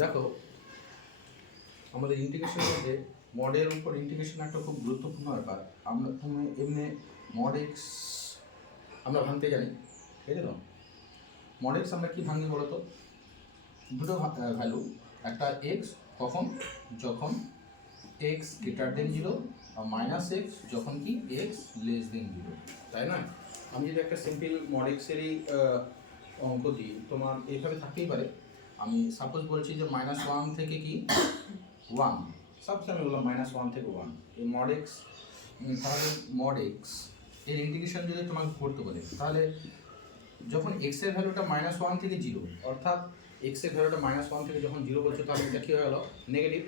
দেখো আমাদের ইন্টিগ্রেশনের মধ্যে মডের উপর ইন্টিগ্রেশন একটা খুব গুরুত্বপূর্ণ ব্যাপার। আমরা তুমি এমনি মড এক্স আমরা ভাঙতে জানি, ঠিক আছে তো? মড এক্স আমরা কি ভাঙি বলো তো? দুটো ভ্যালু, একটা এক্স কখন, যখন এক্স গ্রেটার দেন জিরো, আর মাইনাস এক্স যখন কি এক্স লেস দেন জিরো, তাই না? আমি যদি একটা সিম্পল মড এক্সেরই অঙ্ক দিই, তোমার এইভাবে থাকতেই পারে। আমি সাপোজ বলছি যে -1 থেকে কি 1, সাপোজ আমি বললাম -1 থেকে 1, এই মড এক্স। তাহলে মড এক্স এর ইন্টিগ্রেশন যদি তোমাকে করতে বলে, তাহলে যখন এক্স এর ভ্যালুটা -1 থেকে 0, অর্থাৎ এক্স এর ভ্যালুটা -1 থেকে যখন 0 বলছো, তাহলে এটা কী হয়ে গেল? নেগেটিভ।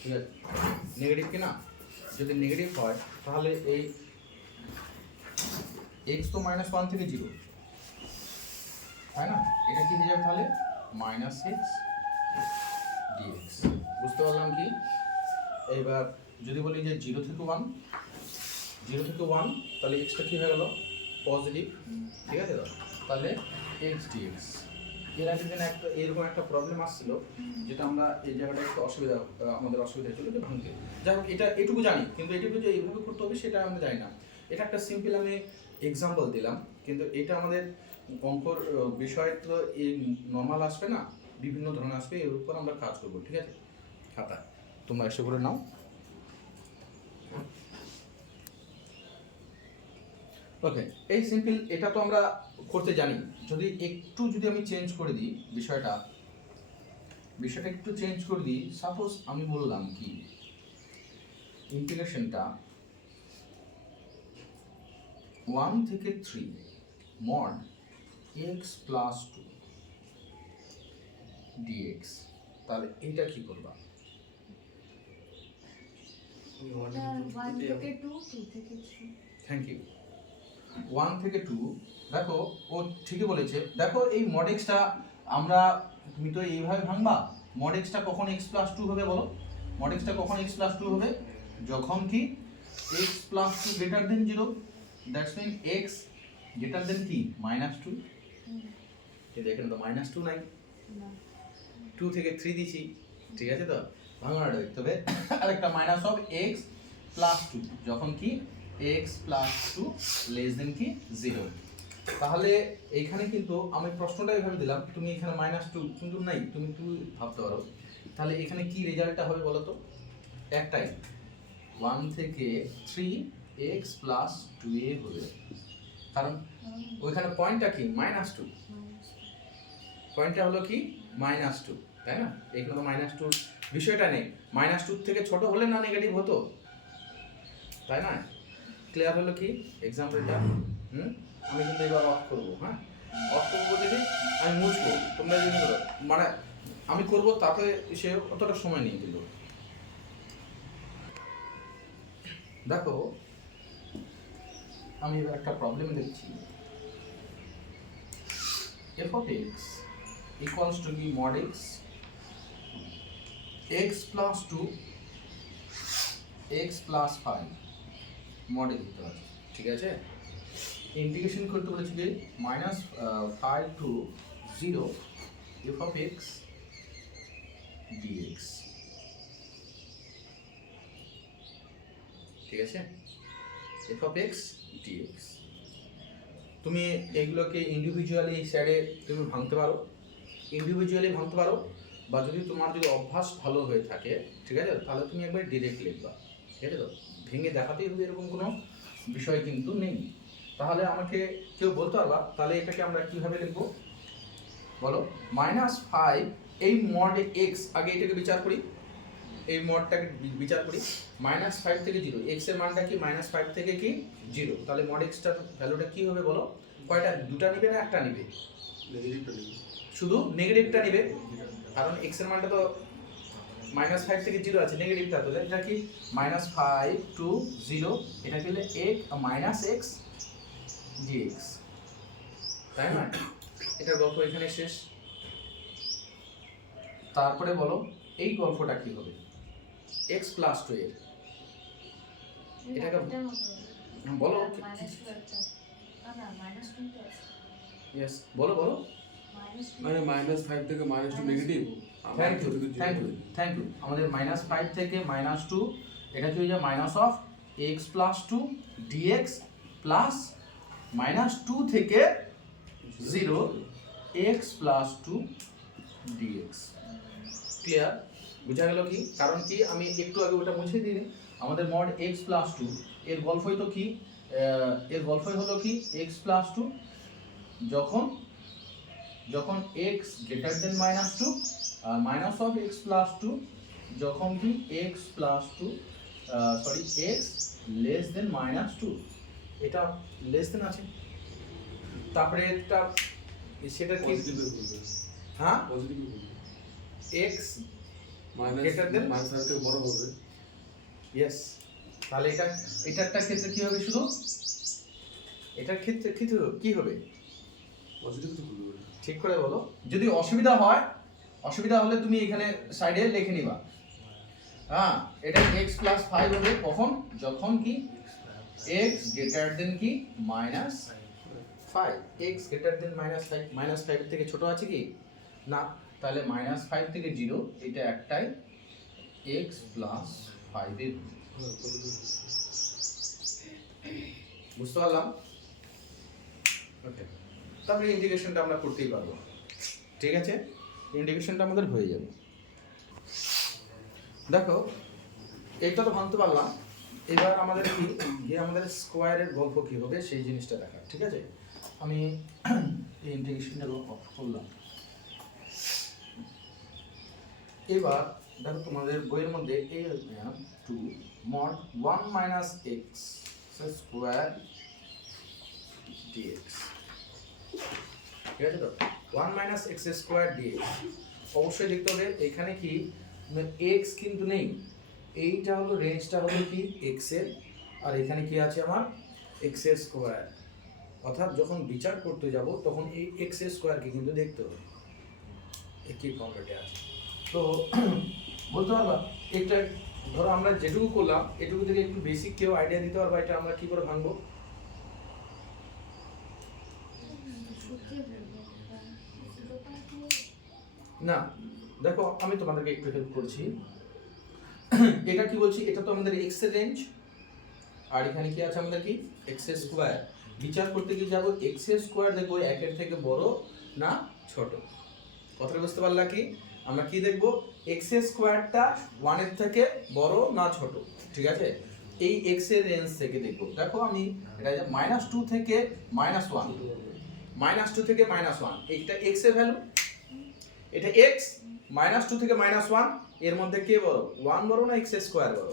ঠিক আছে, নেগেটিভ কি না? যদি নেগেটিভ হয় তাহলে এই এক্স তো -1 থেকে 0, তাই না? এটা কি হয়ে যাবে তাহলে? -x dx। বুঝতে পারলাম কি? এইবার যদি বলি যে 0 থেকে 1, 0 থেকে 1, তাহলে এক্সটা কী হয়ে গেল? পজিটিভ, ঠিক আছে তো? তাহলে x dx। এর আগে দিন একটা এরকম একটা প্রবলেম আসছিল, যেটা আমরা এই জায়গাটা একটু আমাদের অসুবিধা হচ্ছিল যে ভাঙতে। যাই হোক, এটা এটুকু জানি, কিন্তু এটুকু যে এইভাবে করতে হবে সেটা আমরা জানি না। এটা একটা সিম্পল আমি এক্সাম্পল দিলাম, কিন্তু এটা আমাদের অঙ্কর বিষয় তো এই নর্মাল আসবে না, বিভিন্ন ধরনের আসবে, এর উপর আমরা কাজ করবো, ঠিক আছে? খাতা তোমরা এসে করে নাও। ওকে, এই সিম্পল এটা তো আমরা করতে জানি। যদি আমি চেঞ্জ করে দিই বিষয়টা একটু চেঞ্জ করে দিই, সাপোজ আমি বললাম কি ইন্টিগ্রেশনটা 1 থেকে 3 mod x প্লাস 2 dx, তাহলে এইটা কি করবা? 1 থেকে 2, 2 থেকে 3। Thank you. 1 থেকে 2, দেখো ও ঠিকই বলেছে। দেখো এই mod x-টা আমরা, তুমি তো এইভাবে ভাঙবা। mod x-টা কখন x প্লাস 2 হবে বলো? mod x-টা কখন x প্লাস 2 হবে? যখন কি x plus 2 greater than 0, that's mean x greater than কি -2। এই দেখেন তো -2 নাই, 2 থেকে 3 দিছি, ঠিক আছে তো? ভাঙাটা দেখতে হবে। আরেকটা মাইনাস অফ x প্লাস 2 যখন কি x প্লাস 2 লেস দেন কি 0। তাহলে এইখানে কিন্তু আমি প্রশ্নটা এইভাবে দিলাম, তুমি এখানে -2 কিন্তু নাই, তুমি ভাবতে পারো তাহলে এখানে কি রেজাল্টটা হবে বলো তো? একটাই, 1 থেকে 3 x প্লাস 2a হবে, কারণ ওইখানে পয়েন্টটা কি -2, পয়েন্টটা হলো কি -2, তাই না? এখানে তো -2 বিষয়টা নেই। -2 থেকে ছোট হলে না নেগেটিভ হতো, তাই না? ক্লিয়ার হলো কি এক্সাম্পলটা? আমি কিন্তু এবার অফ করবো, হ্যাঁ অফ করবো যদি আমি মুছবো, তোমরা যদি মানে আমি করবো, তাতে সে অতটা সময় নেই। কিন্তু দেখো আমি এবার একটা প্রবলেম দেখছি, f of x equals to be mod x plus 2 x plus 5 মডে দিতে হবে, ঠিক আছে? ইন্টিগ্রেশন করতে বলেছি যে -5 to 0 f of x dx, ঠিক আছে? f of x dx। তুমি এগুলোকে ইন্ডিভিজুয়ালি স্যারে তুমি ভাঙতে পারো, বা যদি তোমার অভ্যাস ভালো হয়ে থাকে, ঠিক আছে, তাহলে তুমি একবার ডিরেক্ট লিখবা, ঠিক আছে তো? ভেঙে দেখাতেই হবে এরকম কোনো বিষয় কিন্তু নেই। তাহলে আমাকে কেউ বলতে পারবা তাহলে এটাকে আমরা কিভাবে লিখবো বলো? -5 এই মড এক্স, আগে এটাকে বিচার করি, এই মডটাকে বিচার করি। -5 থেকে 0, এক্স এর মানটা কি -5 থেকে কি 0, তাহলে মড এক্সটার ভ্যালুটা কি হবে বলো? কয়টা, দুটা নিবে না একটা নিবে? শুধু নেগেটিভটা নিবে, কারণ এক্স এর মানটা তো -5 থেকে 0 আছে, নেগেটিভটা তো, এটা কি -5 to 0, এটা কি হলে -x dx, তাই না? এটার গল্প এখানে শেষ। তারপরে বলো এই গল্পটা কি হবে? x প্লাস 2 এর এটাকে বলো, ইয়েস বলো মানে -5 থেকে -2 নেগেটিভ, থ্যাংক ইউ আমাদের -5 থেকে -2 এটা কি হয়ে যায় minus of x + 2 dx plus -2 থেকে 0 x + 2 dx ক্লিয়ার বুঝা গেল কি কারণ কি আমি একটু আগে ওটা মুছে দিই আমাদের mod x + 2 এর গল্পই তো কি এর গল্পই হলো কি x + 2 যখন x greater than -2 R minus of x + 2 যখন কি x + 2 sorry x less than -2 এটা less than আছে তারপরে এটা সেটা কি হ্যাঁ x greater than মাইনাস থেকে বড় হবে yes তাহলে এটার ক্ষেত্রে কি হবে শুধু এটার ক্ষেত্রে কি হবে পজিটিভ তো হবে ঠিক করে বলো যদি অসুবিধা হলে তুমি এখানে সাইডে লিখে নিবা হ্যাঁ এটা x + 5 হবে কখন যখন কি x greater than কি -5 x greater than -5 -5 থেকে ছোট আছে কি না তাহলে -5 থেকে 0 এটা একটাই x + 5 এর বুঝতে পারলাম ওকে তারপরে ইন্টিগ্রেশনটা আমরা করতেই পারবো ঠিক আছে ইন্টিগ্রেশনটা আমাদের হয়ে যাবে দেখো এইটা তো ভাঙতে পারলাম এবার আমাদের কি গিয়ে আমাদের স্কোয়ারের গল্প কি হবে সেই জিনিসটা দেখা ঠিক আছে আমি এই ইন্টিগ্রেশনটা অফ করলাম এবার দেখো তোমাদের বইয়ের মধ্যে এই 2 mod 1 - x স্কোয়ার dx ঠিক আছে তো 1 - x স্কোয়ার dx অবশ্যই লিখতে হবে এখানে কি x কিন্তু নেই এইটা হলো রেঞ্জটা হলো কি x এর আর এখানে কি আছে আমার x স্কোয়ার অর্থাৎ যখন বিচার করতে যাব তখন এই x স্কোয়ারকে কিন্তু দেখতে হবে একই ফর্মেটে আছে তো বলতে পারবা এটা ধরো আমরা যেটুকু করলাম এটুকু থেকে একটু বেসিক কেউ আইডিয়া দিতে পারবা এটা আমরা কি করে ভাঙবো না দেখো আমি তোমাদেরকে একটু হেল্প করছি এটা কি বলছি এটা তো আমাদের x এর রেঞ্জ আর এখানে কি আছে আমাদের কি x স্কয়ার বিচার করতে গিয়ে যাব x স্কয়ার দেখো একের থেকে বড় না ছোট কথাটা বুঝতে পারলা কি আমরা কি দেখব x স্কয়ারটা 1 এর থেকে বড় না ছোট ঠিক আছে এই x এর রেঞ্জ থেকে দেখব দেখো আমি এটা -2 থেকে -1 -2 থেকে -1 এইটা x এর ভ্যালু এটা x -2 থেকে -1 এর মধ্যে কে বড় 1 বড় না x স্কয়ার বড়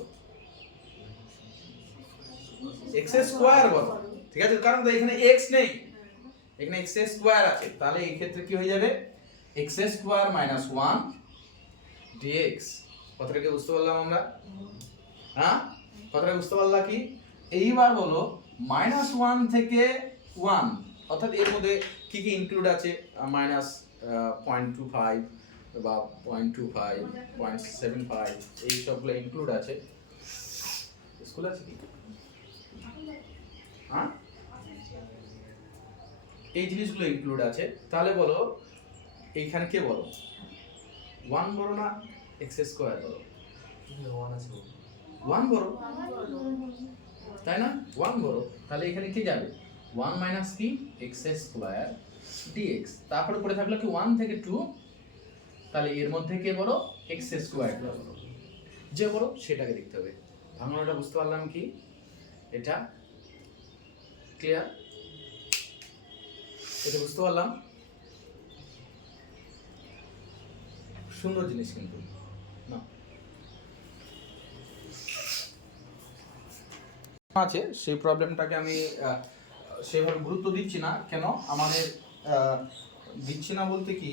x স্কয়ার বড় ঠিক আছে কারণ তো এখানে x নেই এখানে x স্কয়ার আছে তাহলে এই ক্ষেত্রে কি হয়ে যাবে x স্কয়ার -1 dx কথাটা কি বুঝতে পারলাম আমরা হ্যাঁ কথাটা বুঝতে পারলা কি এইবার বলো -1 থেকে 1 অর্থাৎ এর মধ্যে কি কি ইনক্লুড আছে -0.25 বা 0.25 0.75 এই সবগুলো ইনক্লুড আছে স্কুল আছে কি হ্যাঁ এই জিনিসগুলো ইনক্লুড আছে তাহলে বলো এইখানে কে বলো 1 বড় না x স্কয়ার বড় 1 আছে 1 বড় তাই না 1 বড় তাহলে এখানে কি যাবে 1 মাইনাস কি x স্কয়ার dx তারপরে পড়ে থাকলো কি 1 থেকে 2 তাহলে এর মধ্যে কে বড় x স্কয়ার যে বড় সেটাকে দেখতে হবে ভাঙানোটা বুঝতে পারলাম কি এটা ক্লিয়ার এটা বুঝতে পারলাম সুন্দর জিনিস কিন্তু না আছে সেই প্রবলেমটাকে আমি সেভাবে গুরুত্ব দিচ্ছি না কেন আমাদের দিচ্ছি না বলতে কি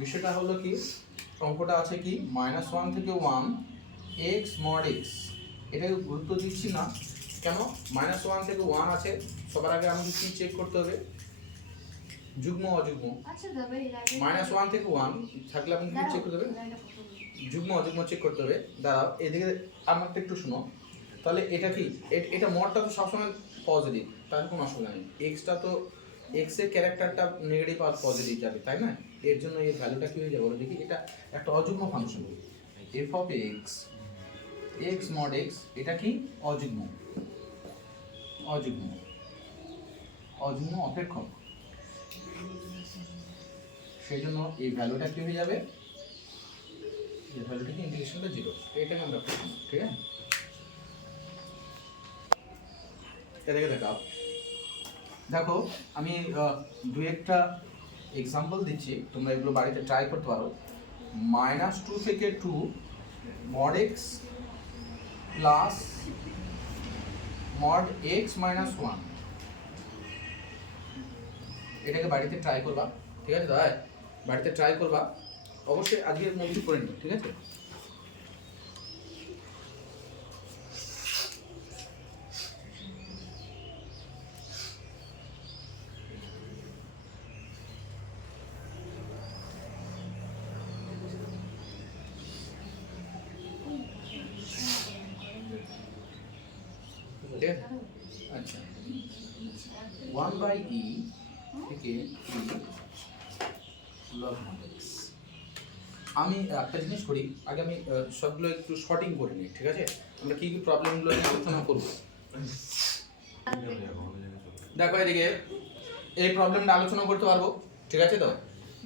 বিষয়টা হলো কি অঙ্কটা আছে কি -1 থেকে 1 x mod x এটাকে গুরুত্ব দিচ্ছি না কেন -1 থেকে 1 আছে সবার আগে আমাকে কি চেক করতে হবে যুগ্ম অযুগ্ম আচ্ছা দাদা এই -1 থেকে 1 থাকলে আপনি কি চেক করতে হবে যুগ্ম অযুগ্ম চেক করতে হবে দাঁড়াও এদিকে আমারটা একটু শুনো তাহলে এটা কি এটা মডটা তো সবসময় পজিটিভ তার কোনো অসুবিধা নেই এক্সটা তো এক্স এর ক্যারেক্টারটা নেগেটিভ আর পজিটিভ যাবে তাই না এর জন্য এর ভ্যালুটা কি হয়ে যাবে বলো দেখি, এটা একটা অযুগ্ম function F of x, x mod x, এটা কি অযুগ্ম, অযুগ্ম, অযুগ্ম অপেক্ষক, সেই জন্য এই ভ্যালুটা কি হয়ে যাবে, এই ভ্যালুটা কি ইন্টিগ্রেশনটা 0, এটাকে আমরা পেলাম, ঠিক আছে। এটাকে দেখাও, দেখো আমি দু একটা এক্সাম্পল দিচ্ছি, তোমরা এগুলো বাড়িতে ট্রাই করতে পারো। -2 থেকে 2 mod x plus mod x minus 1, এটাকে বাড়িতে ট্রাই করবা, ঠিক আছে দাদা, বাড়িতে ট্রাই করবা, অবশ্যই আজকের মধ্যে করে নিও, ঠিক আছে। ঠিক আছে, আচ্ছা 1/e থেকে e log mod x। আমি একটা জিনিস করি, আগে আমি সবগুলো একটু শর্টিং করে নিই, ঠিক আছে। আমরা কি কি প্রবলেমগুলো নিয়ে আলোচনা করব। দেখো এদিকে এই প্রবলেমটা আলোচনা করতে পারবো, ঠিক আছে তো।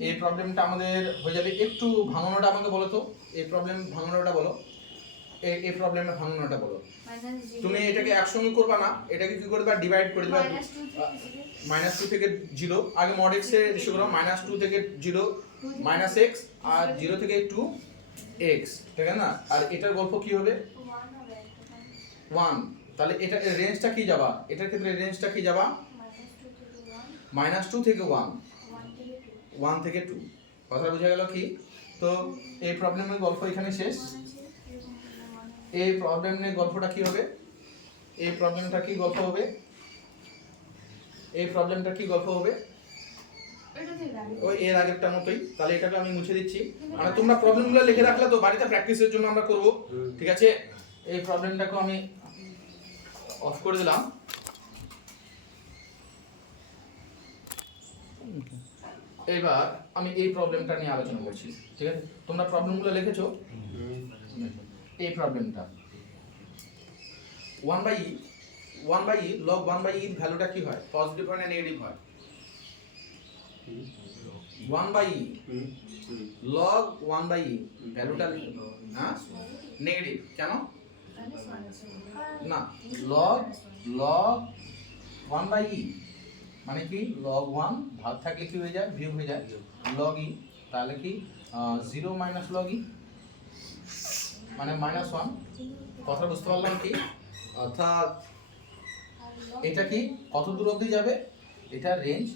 এই প্রবলেমটা আমাদের হয়ে যাবে, একটু ভাঙানোটা আমাকে বলো তো, এই প্রবলেম ভাঙানোটা বলো, এই প্রবলেমের ভাঙানোটা বলো। তুমি এটাকে একসঙ্গে করবা না, এটাকে কি করবা, ডিভাইড করে দিবা। -2 থেকে 0, আগে mod x এর রেশিও করো, -2 থেকে 0 -x, আর 0 থেকে 2 x, ঠিক আছে না। আর এটার গল্প কি হবে, 1, তাহলে এটা রেঞ্জটা কি যাবা, এটার ক্ষেত্রে রেঞ্জটা কি যাবা, -2 থেকে 1, 1 থেকে 2, কথা বোঝা গেল কি। তো এই প্রবলেমের গল্প এখানে শেষ। এই প্রবলেমের গল্পটা কি হবে, এই প্রবলেমটা কি গল্প হবে, এই প্রবলেমটা কি গল্প হবে, ওই এর আগেরটার মতোই। তাহলে এটাকে আমি মুছে দিচ্ছি, মানে তোমরা প্রবলেমগুলো লিখে রাখলে তো বাড়িতে প্র্যাকটিসের জন্য আমরা করব, ঠিক আছে। এই প্রবলেমটাকে আমি অফ করে দিলাম। এবার আমি এই প্রবলেমটা নিয়ে আলোচনা করছি, ঠিক আছে। তোমরা প্রবলেমগুলো লিখেছো, এই প্রবলেমটা 1/e log 1/e এর ভ্যালুটা কি হয়, পজিটিভ হয় না নেগেটিভ হয়, 1/e log 1/e ভ্যালুটা হ্যাঁ নেগেটিভ, কেন না, log 1/e মানে কি, log 1 ভাগ থাকলে কি হয়ে যায়, বিয়োগ হয়ে যায়, log e, তাহলে কি 0 মাইনাস log e মানে -1, কথা বুঝতে পারলাম কি। অর্থাৎ এটা কি কত দূর অবধি যাবে, এটা রেঞ্জ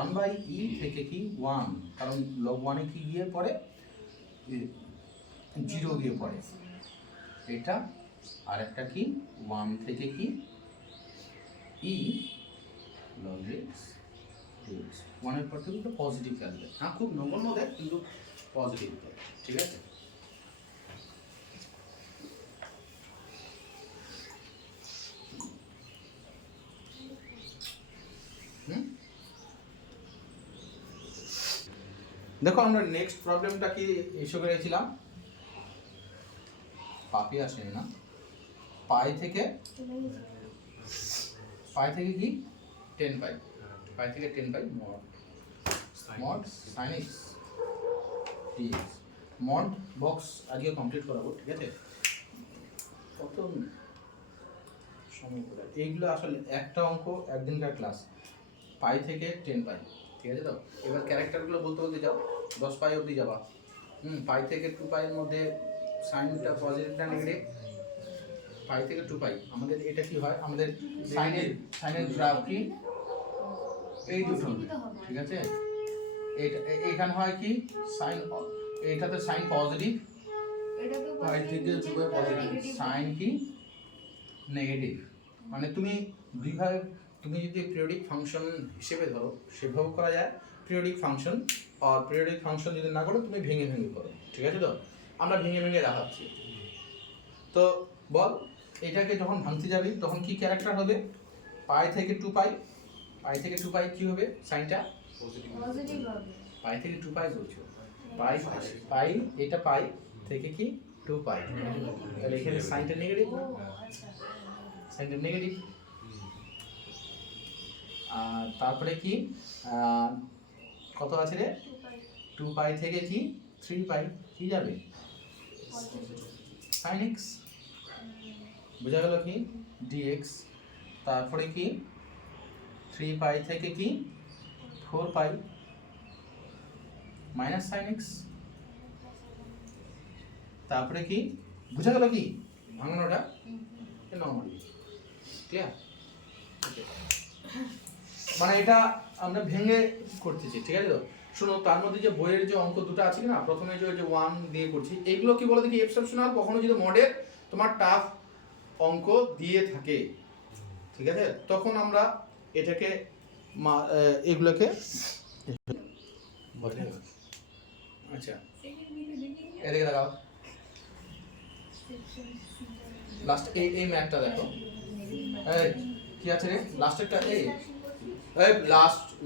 1/e থেকে কি 1, কারণ log 1 এ কি গিয়ে পড়ে, 0 গিয়ে পড়ে, এটা আর একটা কি 1 থেকে কি e log x, 1 এর পর থেকে পজিটিভ ক্যালকুলেট, হ্যাঁ খুব নগণ্য দেখ কিন্তু পজিটিভ, ঠিক আছে। দেখো আমরা নেক্সট প্রবলেমটা কি ইস্যু করেছিলাম, পাপি আসেনি না, পাই থেকে কি 10 পাই থেকে 10 পাই mod sin x dx, mod box আজকে কমপ্লিট করাবো, ঠিক আছে। কত সময় করে এইগুলো আসলে একটা অঙ্ক একদিনকার ক্লাস, পাই থেকে 10 পাই, ঠিক আছে তো। এবার ক্যারেক্টারগুলো বলতে বলতে যাও, 10 পাই অবধি যাবা। পাই থেকে 2 পাইয়ের মধ্যে সাইনটা পজিটিভ না নেগেটিভ, পাই থেকে 2 পাই আমাদের এটা কি হয়, আমাদের সাইনের গ্রাফ কি এই দুটো, ঠিক আছে। এটা এখানে হয় কি সাইন, এইটাতে সাইন পজিটিভ, পাই থেকে 2 পাই পজিটিভ, সাইন কি নেগেটিভ, মানে তুমি দুইভাবে, তুমি যদি পিরিয়ডিক ফাংশন হিসেবে ধরো সেভাবেও করা যায়, পিরিয়ডিক ফাংশন, আর পিরিয়ডিক ফাংশন যদি না করো তুমি ভেঙে করো, ঠিক আছে তো। আমরা ভেঙে দেখাচ্ছি। তো বল এটাকে যখন ভাঙতে যাবি তখন কি ক্যারেক্টার হবে, পাই থেকে 2 পাই, পাই থেকে 2 পাই কি হবে, সাইনটা পজিটিভ হবে, পাই থেকে 2 পাই বলছো, পাই পাই এটা পাই থেকে কি 2 পাই, তাহলে এখানে সাইনটা নেগেটিভ, ও আচ্ছা সাইনটা নেগেটিভ। আর তারপরে কি কত আছে রে, 2 পাই থেকে কি 3 পাই, কি যাবে sin x, বোঝা গেল কি dx। তারপরে কি 3 পাই থেকে কি 4 পাই মাইনাস sin x। তারপরে কি বোঝা গেল কি ভাঙানোটা নরমালি ক্লিয়ার। মানে এটা আমরা ভেঙে করতেছি, ঠিক আছে তো। শোনো, তার মধ্যে যে বইয়ের যে অঙ্ক দুটো আছে না, প্রথমে যে 1 দিয়ে করছি, এগুলো কি বলে দেখি এক্সেপশনাল, কখনো যদি মডেল তোমার টাফ অঙ্ক দিয়ে থাকে, ঠিক আছে, তখন আমরা এটাকে এগুলোকে আচ্ছা এদিকে দেখাও, লাস্ট এই ম্যাথটা দেখো, এই কি আছে রে লাস্টেরটা, এই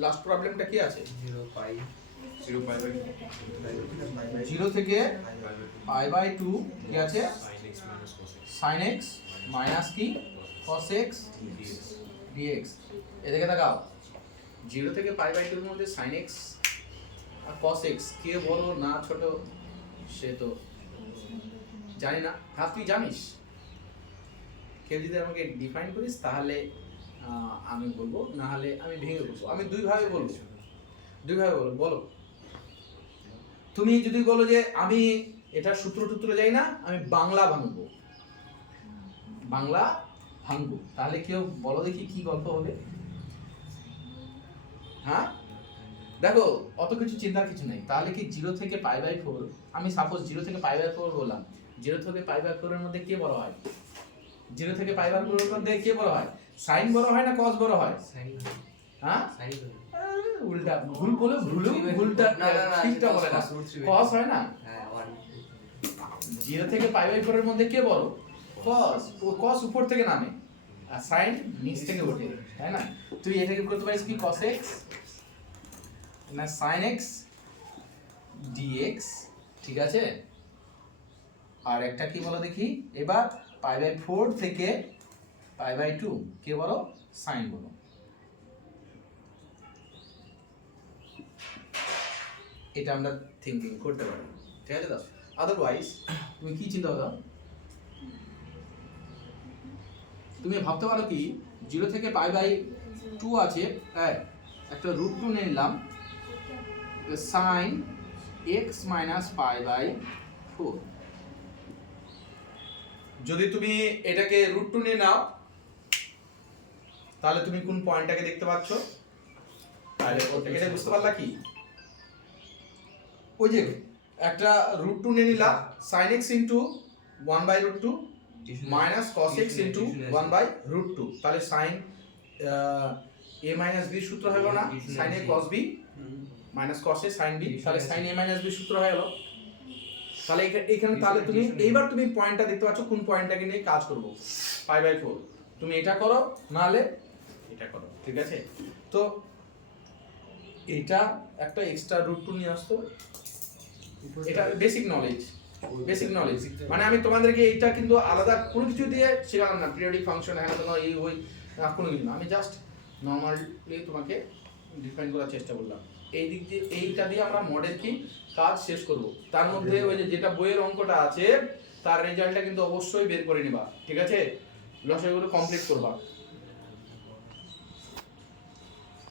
লাস্ট প্রবলেমটা কি আছে, 0 থেকে π/2 কি আছে sin x মাইনাস কি cos x dx। এদিকে দেখাও, 0 থেকে π/2 এর মধ্যে sin x আর cos x কে বড় না ছোট সে তো জানি না, হ্যাঁ তুই জানিস, কেউ যদি আমাকে ডিফাইন করিস তাহলে আমি বলবো, না হলে আমি ভেঙে বলবো। আমি দুই ভাবে বলবো, বলো। তুমি যদি বলো যে আমি এটা সূত্র যাই না, আমি বাংলা ভাঙবো, তাহলে কেউ বলো দেখি কি গল্প হবে। হ্যাঁ দেখো, অত কিছু চিন্তার কিছু নেই। তাহলে কি 0 থেকে π/4, আমি সাপোজ 0 থেকে π/4 বললাম, 0 থেকে π/4 এর মধ্যে কে বড় হয়, 0 থেকে π/4 এর মধ্যে কে বড় হয়, সাইন বড় হয় না কস বড় হয়? হ্যাঁ উল্টা ভুল বলে ভুলটা ঠিকটা বলে না, কস হয় না। 0 থেকে π/4 এর মধ্যে কে বড়, কস, ও কস উপর থেকে নামে আর সাইন নিচ থেকে ওঠে, তাই না। তুই এটাকে বলতে পারিস কি cos x না sin x dx, ঠিক আছে। আর একটা কি বলো দেখি এবার, π/4 থেকে π/2 কে বলো, সাইন বলো। এটা আমরা থিঙ্কিং করতে পারি, ঠিক আছে দাও। আদারওয়াইজ তুমি কি চিন্তা করো, তুমি ভাবতে পারো কি 0 থেকে π/2 আছে, একটা √2 নিয়ে নিলাম, sin x minus π/4। যদি তুমি এটাকে √2 নিয়ে নাও, তাহলে তুমি কোন পয়েন্টটাকে দেখতে পাচ্ছ, তাহলে এটা বুঝতে পারলা কি, ওই যে একটা √2 নিয়ে নিলাম, sin x into 1/√2 minus cos x into 1/√2, তাহলে sin a minus b সূত্র হলো না, sin a cos b minus cos a sin b, তাহলে sin a minus b সূত্র হয়ে গেল। তাহলে এখানে তাহলে তুমি এইবার তুমি পয়েন্টটা দেখতে পাচ্ছ, কোন পয়েন্টটাকে নিয়ে কাজ করব, π/4। তুমি এটা করো নাহলে এটা করো, ঠিক আছে। তো এটা একটা এক্সট্রা √2 নিয়ে আসতো, এটা বেসিক নলেজ, মানে আমি তোমাদেরকে এটা কিন্তু আলাদা কোনো কিছু দিয়ে শেখালাম না, পিরিয়ডিক ফাংশন হ্যাঁ তো এই ওই কোনো কিছু না, আমি জাস্ট নর্মালি তোমাকে ডিফাইন করার চেষ্টা করলাম। এই দিক দিয়ে এইটা দিয়ে আমরা মডেল কি কাজ শেষ করব। তার মধ্যে ওই যে যেটা বইয়ের অঙ্কটা আছে তার রেজাল্টটা কিন্তু অবশ্যই বের করে নিবা, ঠিক আছে, লসাগুলো কমপ্লিট করবা।